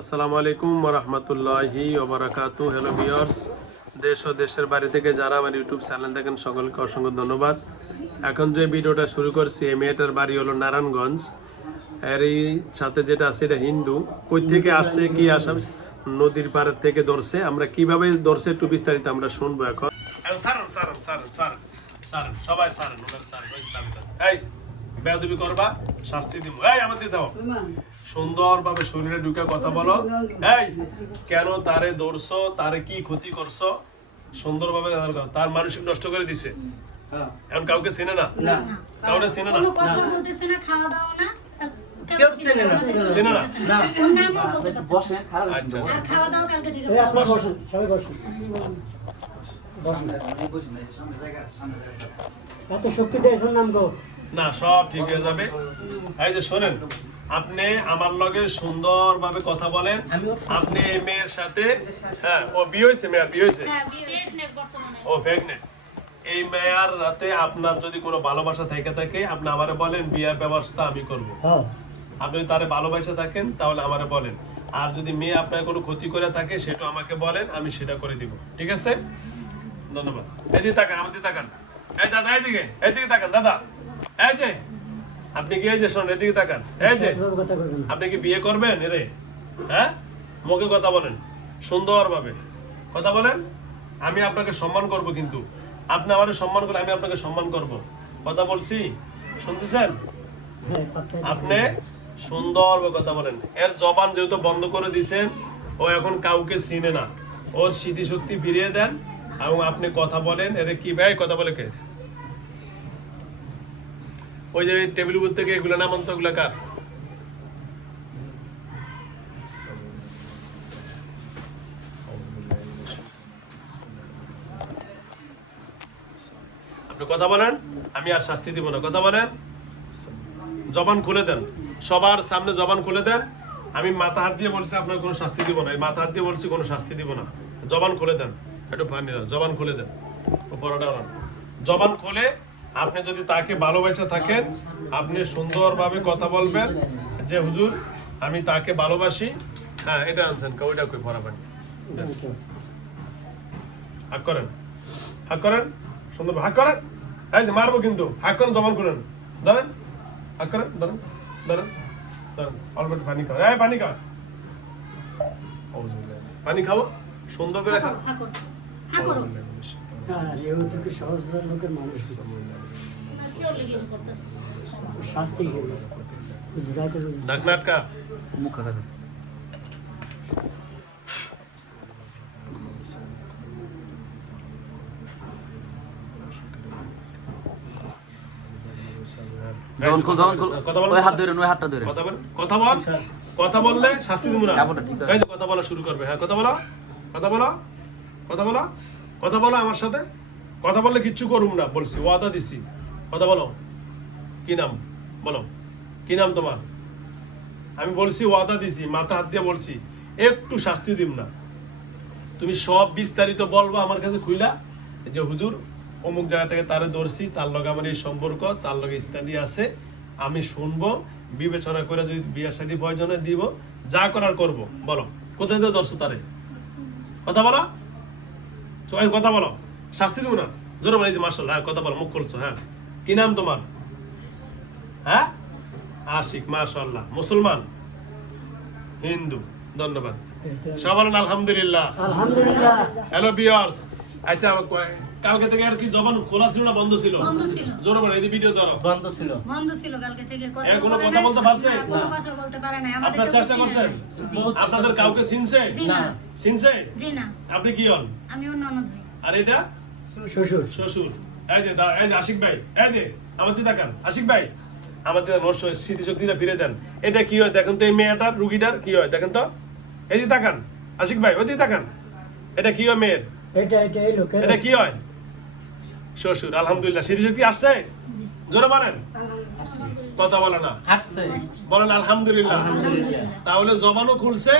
আসসালামু আলাইকুম ওয়া রাহমাতুল্লাহি ওয়া বারাকাতুহু। হ্যালো ভিউয়ার্স, দেশ ও দেশের বাইরে থেকে যারা আমার ইউটিউব চ্যানেল দেখেন সকলকে অসংখ্য ধন্যবাদ। এখন যে ভিডিওটা শুরু করছি, এই মেয়েটার বাড়ি হলো নারায়ণগঞ্জ। এর এই সাথে যেটা আছে এটা হিন্দু। কই থেকে আসছে, কি আসা, নদীর পাড়ের থেকে ধরছে, আমরা কিভাবে ধরছে একটু বিস্তারিত আমরা শুনবো এখন। সারেন সারেন সারেন সারেন সারেন সবাই সারেন, ওনার সারেন। এই বেয়াদবি করবা, শাস্তি দিব। এই আমাদের দাও, সুন্দরভাবে শরীরে ঢুকে কথা বলো। এই কেন তারে ধরছো, তারে কি ক্ষতি করছো, সুন্দরভাবে তার মানসিক নষ্ট করে দিছে। এখন কাউকে চেনে না, কাউকে চেনে না, কোনো কথা বলতেছে না, খাওয়া দাওয়া না, কেউ চেনে না, চেনে না। ওর নামও বলতে পারতেছে বসেন, খারাপ না। আচ্ছা আর খাওয়া দাওয়া কালকে থেকে এই আপনারা বসুন, সবাই বসুন। এত শক্তি দিয়েছেন নাম গো। না, সব ঠিক হয়ে যাবে। এই যে শোনেন, আপনি আমার লগে সুন্দরভাবে কথা বলেন। আপনি এই মেয়ের সাথে, হ্যাঁ ও বিয়ে হয়েছে, মেয়ের বিয়ে হয়েছে, হ্যাঁ বিয়ে বর্তমানে ও প্রেগনেন্ট। এই মেয়ের রাতে আপনার যদি কোনো ভালোবাসা থেকে থাকে, আপনি আমারে বলেন, বিয়ের ব্যবস্থা আমি করব। হ্যাঁ, আপনি যদি তারে ভালোবাসা থাকেন তাহলে আমারে বলেন। আর যদি মেয়ে আপনার কোনো ক্ষতি করে থাকে সেটা আমাকে বলেন, আমি সেটা করে দিব। ঠিক আছে, ধন্যবাদ। এদিকে তাকান, আমাদের তাকান। এই দাদা এইদিকে তাকান দাদা। এই যে আপনি কি, এই যে শোন, এদিকে তাকান। এই যে সবাই কথা করবেন না। আপনি কি বিয়ে করবেন? এরে হ্যাঁ, মুখে কথা বলেন, সুন্দরভাবে কথা বলেন। আমি আপনাকে সম্মান করব, কিন্তু আপনি আমাকে সম্মান করলে আমি আপনাকে সম্মান করব। কথা বলছি, শুনতেছেন? হ্যাঁ, কথাই আপনি সুন্দরভাবে কথা বলেন। এর জবান যেহেতু বন্ধ করে দিয়েছেন, ও এখন কাউকে চিনে না। ওর স্মৃতিশক্তি ফিরিয়ে দেন এবং আপনি কথা বলেন। এর কি ভাই কথা বলে কে? ওই যে টেবিল উপর থেকে এগুলো নামান তো, এগুলো কার? আপনি কথা বলেন, আমি আর শাস্তি দিব না। কথা বলেন, জবান খুলে দেন, সবার সামনে জবান খুলে দেন। আমি মাথা হাত দিয়ে বলছি আপনার কোনো শাস্তি দিব না, এই মাথা হাত দিয়ে বলছি কোনো শাস্তি দিব না। জবান খুলে দেন, একটু পানি দাও, জবান খুলে দেন। বড়টা ওরা জবান খুলে, আপনি যদি তাকে ভালোবাসা থাকেন, আপনি সুন্দরভাবে কথা বলবেন যে হুজুর আমি তাকে ভালোবাসি। হ্যাঁ, এটা আনছেন, ওইটা কই ভরা পানি হাক করেন, হাক করেন, সুন্দর হাক করেন। এই যে মারবো কিন্তু, হাক করেন, জবান করেন, ধরেন, হাক করেন, ধরেন ধরেন ধরেন। অল্প একটু পানি খাও, এই পানি খাও, পানি খাও, সুন্দর করে খাও। হা করো, হা করো। হ্যাঁ, যেহেতু কি সহজ লোকের মানুষ, কেউ লিগিয়ে করতেছে শাস্তি হবে। যা করে ডাক নাটকা মুখ খারাপ আছে। জবান খুল, কথা বল, ওই হাত ধরে, ওই হাতটা ধরে। কথা বল, কথা বল। কথা বললে শাস্তি দিব না। কাপড়টা ঠিক আছে। এই যে কথা বলা শুরু করবে। হ্যাঁ, কথা বলো, কথা বলো, কথা বলো, কথা বলো আমার সাথে। কথা বললে কিচ্ছু করুম না বলছি, ওয়াদা দিছি। কথা বলো, কি নাম বলো, কি নাম তোমার? আমি বলছি, ওয়াদা দিছি, মাথা হাত দিয়ে বলছি, একটু শাস্তি দিব না। তুমি সব বিস্তারিত বলবো আমার কাছে খুইলা, যে হুজুর অমুক জায়গা থেকে তারে ধরছি, তার লগে আমার এই সম্পর্ক, তার লগে ইত্যাদি আছে, আমি শুনবো, বিবেচনা করে যদি বিয়ে শাদী প্রয়োজনে দিব, যা করার করব। বলো, কোথায় থেকে ধরছো তারে? কথা বলো, কথা বলো, শাস্তি দিব না। জোরে বলে যে মাশাআল্লাহ, হ্যাঁ কথা বলো, মুখ খুলছো। হ্যাঁ, কি নাম তোমার? হ্যাঁ, আশিক, মাশাআল্লাহ। মুসলমান, হিন্দু? ধন্যবাদ। সব বলেন আলহামদুলিল্লাহ। আলহামদুলিল্লাহ। হ্যালো ভিউয়ার্স, আচ্ছা কালকে থেকে আর কি জবান খোলা ছিল না বন্ধ ছিল? বন্ধ ছিল, জোরে বলে, এই ভিডিও ধরো। বন্ধ ছিল। বন্ধ ছিল কালকে থেকে। এ কোনো বলে কথা নাই, বলতে পারছে? না, কোনো কথা বলতে পারে না। আমাদের আপনারা চেষ্টা করছেন? আপনাদের কাউকে চিনছে? জি না, চিনছে? জি না, আপনি কি হন? আমি ওর ননদ হই। আর এটা শ্বশুর। শ্বশুর। এই যে এই যে আশিক ভাই, এই যে আমার দিকে তাকান, আশিক ভাই আমাদের স্মৃতিশক্তিটা ফিরে দেন। এটা কি হয় দেখেন তো, এই মেয়েটার, রুগীটার কি হয় দেখেন তো। এই দিকে তাকান আশিক ভাই, ওই দিকে তাকান। এটা কি হয় মেয়ের? এটা এই লোকের। এটা কি হয়? শ্বশুর। আলহামদুলিল্লাহ, স্মৃতিশক্তি আসছে? জি, জোরে বলেন, কথা বলে না, আসছে। বলেন আলহামদুলিল্লাহ। আলহামদুলিল্লাহ। তাহলে জবানও খুলছে,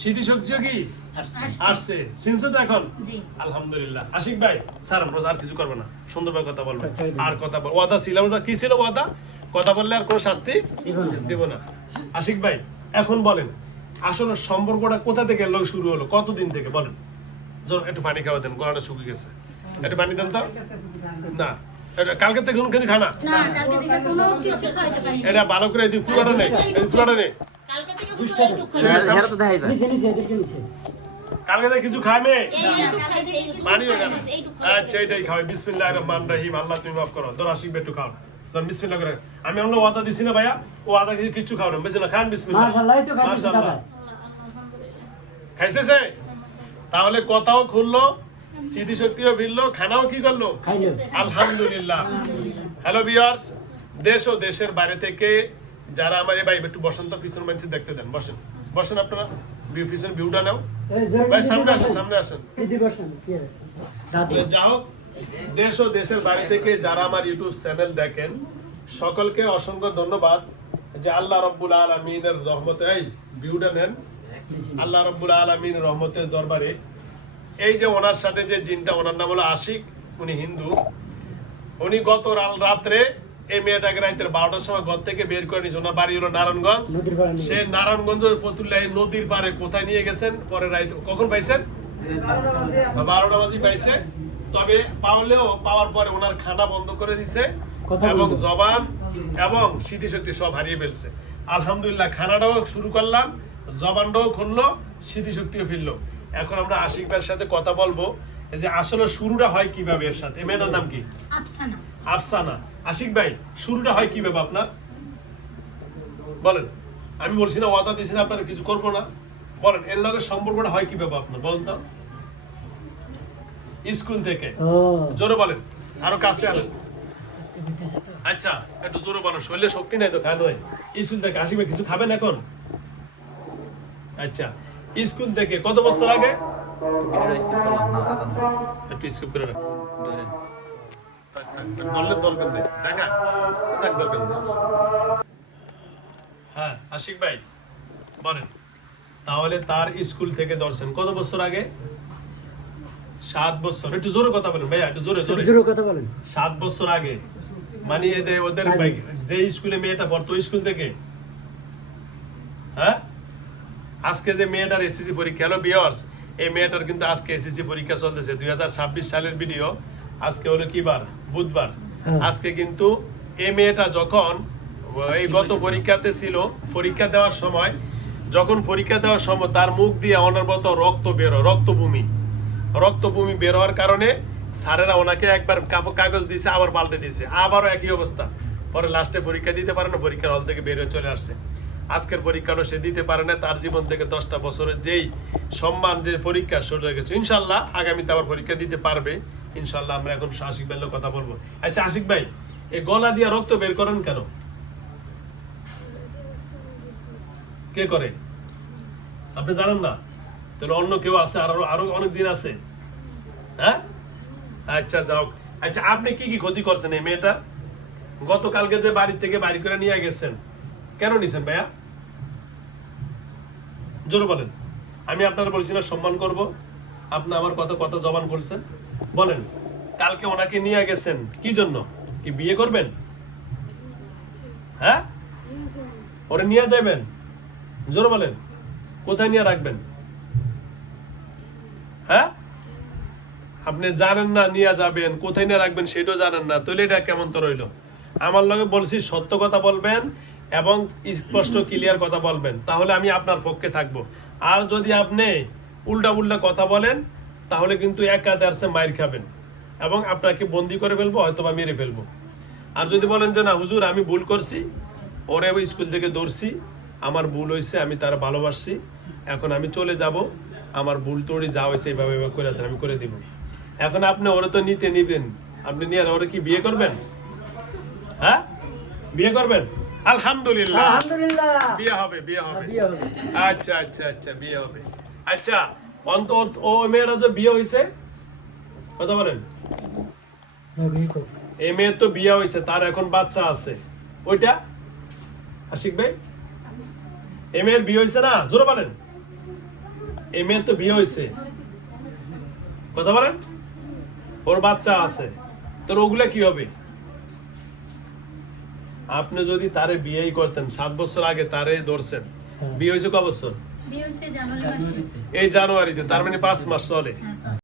স্মৃতিশক্তিও কি আসছে। আসছে, চিনছে তো এখন? জি, আলহামদুলিল্লাহ। আশিক ভাই স্যার, আমরা আর কিছু করবো না, সুন্দরভাবে কথা বলবো। আচ্ছা, ছেড়ে দিন। আর কথা বল, ওয়াদা ছিল, ওটা কি ছিল ওয়াদা? কথা বললে আর কোনো শাস্তি দিব না। দিব না। আশিক ভাই এখন বলেন, আসলে সম্পর্কটা কোথা থেকে এর লগে শুরু হলো, কতদিন থেকে বলেন? যখন একটু পানি খাওয়া দেন, গলাটা শুকিয়ে গেছে, একটু পানি দেন তো। না কালকে থেকে কোনো খানা না কালকে থেকে কোনো কিছু খাইতে পারি না এটা ভালো করে দিই, ফুলাটা নেই, ফুলাটা নেই। কালকে থেকে শুধু একটু খাই হেরা তো দেখাই যায় নিচে নিচে এদেরকে নিচে কালকে থেকে কিছু খাবে এইটুকু খাইছে পানি না। এইটুকু আচ্ছা এটাই খাবে। বিসমিল্লাহির রহমানির রহিম। আল্লাহ তুমি মাফ করো। ধর আশিক একটু খাও, ধর বিসমিল্লাহ করে। আমি আমরা ওয়াদা দিছি না ভাইয়া, ও আদা কিছু খাও না, বুঝছেন না? খান বিসমিল্লাহ। মাশাআল্লাহ তো খাইতেছে মাশাআল্লাহ। দাদা খাইছে সে? তাহলে কথাও খুললো, স্মৃতিশক্তিও ফিরলো, খানাও কি করলো? খাইলো আলহামদুলিল্লাহ। হ্যালো ভিউয়ার্স, দেশ ও দেশের বাইরে থেকে যারা আমার ভাই একটু বসেন তো, পিছন মানুষ দেখতে দেন, বসেন বসেন আপনারা, পিছন ভিউটা নাও ভাই, সামনে আসেন, সামনে আসেন। দিদি বসেন কি রে দাদি যা হোক, দেশ ও দেশের বাইরে থেকে যারা আমার ইউটিউব চ্যানেল দেখেন সকলকে অসংখ্য ধন্যবাদ। যে আল্লাহ রব্বুল আলামিনের রহমতে, এই ভিউটা নেন, আল্লাহ রব্বুল আলামিনের রহমতের দরবারে এই যে ওনার সাথে যে জিনটা, ওনার নাম হলো আশিক, উনি হিন্দু। উনি গত রাত্রে এই মেয়েটাকে রাতের 12টার সময় ঘর থেকে বের করে নিয়েছে। ওনার বাড়ি হলো নারায়ণগঞ্জ। নদীর পাড়ে নিয়ে সে নারায়ণগঞ্জ ফতুল্লাহ নদীর পারে কোথায় নিয়ে গেছেন, পরে রাত কখন পাইছেন? 12টা বাজে পাইছে। তবে পাওয়ার পরে ওনার খানা বন্ধ করে দিছে কথা এবং বলতো। জবান এবং স্মৃতিশক্তি সব হারিয়ে ফেলছে। আলহামদুলিল্লাহ, খানাটাও শুরু করলাম, জবানটাও খুললো, স্মৃতিশক্তিও ফিরলো। এখন আমরা আশিক ভাইয়ের সাথে কথা বলবো যে আসলে শুরুটা হয় কিভাবে এর সাথে। এই মেয়েটার নাম কি? আফসানা আফসানা। আশিক ভাই, শুরুটা হয় কিভাবে আপনার বলেন? আমি বলছি না, ওয়াদা দিছি না আপনারা কিছু করবো না, বলেন এর লগে সম্পর্কটা হয় কিভাবে আপনার, বলেন তো। স্কুল থেকে। ও জোরে বলেন, আরো কাছে আনেন। আস্তে হইতেছে তো আচ্ছা একটু জোরে বলেন, শরীরে শক্তি নাই তো খান হয়। স্কুল থেকে আশিক ভাই কিছু খাবেন এখন? আচ্ছা, স্কুল থেকে কত বছর আগে? ভিডিওটা স্কিপ করলাম না আজান একটু স্কিপ করে রাখ। ধরেন ধরলে দরকার নেই, দেখা থাক দরকার নেই। হ্যাঁ আশিক ভাই বলেন, তাহলে তার স্কুল থেকে দর্শন কত বছর আগে? 7 বছর। একটু জোরে কথা বলেন ভাইয়া, একটু জোরে জোরে। জোরে কথা বলেন 7 বছর আগে মানে ওদের যে স্কুলে মেয়েটা পড়তো স্কুল থেকে, হ্যাঁ? আজকে যে মেয়েটার এসএসসি পরীক্ষা হলো ভিউয়ার্স, এই মেয়েটার কিন্তু আজকে এসএসসি পরীক্ষা চলতেছে 2026 সালের ভিডিও। আজকে হলো কি বার? বুধবার। হ্যাঁ। আজকে কিন্তু এই মেয়েটা যখন এই গত পরীক্ষাতে ছিল, পরীক্ষা দেওয়ার সময়, যখন পরীক্ষা দেওয়ার সময় তার মুখ দিয়ে অনবরত রক্ত বেরো, রক্তভূমি বের হওয়ার কারণে স্যারেরা ওনাকে একবার কাগজ দিয়েছে, আবার পাল্টে দিয়েছে, আবারও একই অবস্থা। পরে লাস্টে পরীক্ষা দিতে পারে না, পরীক্ষার হল থেকে বের হয়ে চলে আসছে। আজকের পরীক্ষাটা সে দিতে পারে না, তার জীবন থেকে 10টা বছরের যেই সম্মান, যে পরীক্ষা সরে গেছে। ইনশাল্লাহ আগামীতে আবার পরীক্ষা দিতে পারবে ইনশাল্লাহ। আমরা এখন আশিক ভাইয়ের কথা বলবো। আচ্ছা আশিক ভাই, এই গলা দিয়ে রক্ত বের করেন কেন? কে করে? আপনি জানেন না? তাহলে অন্য কেউ আছে, আরো অনেক জিন আছে, হ্যাঁ? আচ্ছা যাও। আচ্ছা আপনি কি কি ক্ষতি করছেন এই মেয়েটা? গতকালকে যে বাড়ি থেকে বাড়ি করে নিয়ে গেছেন, কেন নিছেন ভাইয়া? জোরে বলেন। আমি আপনার বলছি না সম্মান করব, আপনি আমার কত জবান বলছেন, বলেন। কালকে ওনাকে নিয়ে গেছেন কি জন্য? কি বিয়ে করবেন? হ্যাঁ, ওরে নিয়ে যাবেন? জোরে বলেন, কোথায় নিয়ে রাখবেন? হ্যাঁ, আপনি জানেন না নিয়ে যাবেন, কোথায় নিয়ে রাখবেন সেটাও জানেন না, তাহলে এটা কেমন তো রইল? আমার লগে বলছি সত্য কথা বলবেন এবং স্পষ্ট ক্লিয়ার কথা বলবেন, তাহলে আমি আপনার পক্ষে থাকবো। আর যদি আপনি উল্টা কথা বলেন তাহলে কিন্তু একাধারে মাইর খাবেন এবং আপনাকে বন্দি করে ফেলবো, হয়তো বা মেরে ফেলবো। আর যদি বলেন যে না হুজুর আমি ভুল করছি, ওরে স্কুল থেকে ধরছি, আমার ভুল হয়েছে, আমি তারা ভালোবাসছি, এখন আমি চলে যাব, আমার ভুল তোড়ি যা হয়েছে এইভাবে করে দেন, আমি করে দিব। এখন আপনি ওরে তো নিবেন, আপনি নিয়ে ওরে কি বিয়ে করবেন? হ্যাঁ, বিয়ে করবেন? আলহামদুলিল্লাহ, আলহামদুলিল্লাহ বিয়ে হবে। বিয়ে হবে আচ্ছা বিয়ে হবে। আচ্ছা অন্তত ও মেয়েটা যে বিয়ে হয়েছে, কথা বলেন, হ্যাঁ বিয়ে করব এই মেয়ের তো বিয়ে হয়েছে, তার এখন বাচ্চা আছে, ওইটা আশিক ভাই এই মেয়ের বিয়ে হয়েছে না? জোরে বলেন, এই মেয়ের তো বিয়ে হয়েছে, কথা বলেন, ওর বাচ্চা আছে, তোর ওগুলা কি হবে? আপনি যদি তারে বিয়েই করতেন, 7 বছর আগে তারে ধরছেন, বিয়ে হয়েছে ক বছর? বিয়ে হয়েছে জানুয়ারি মাসে। এই জানুয়ারিতে, তার মানে 5 মাস চলে। হ্যাঁ,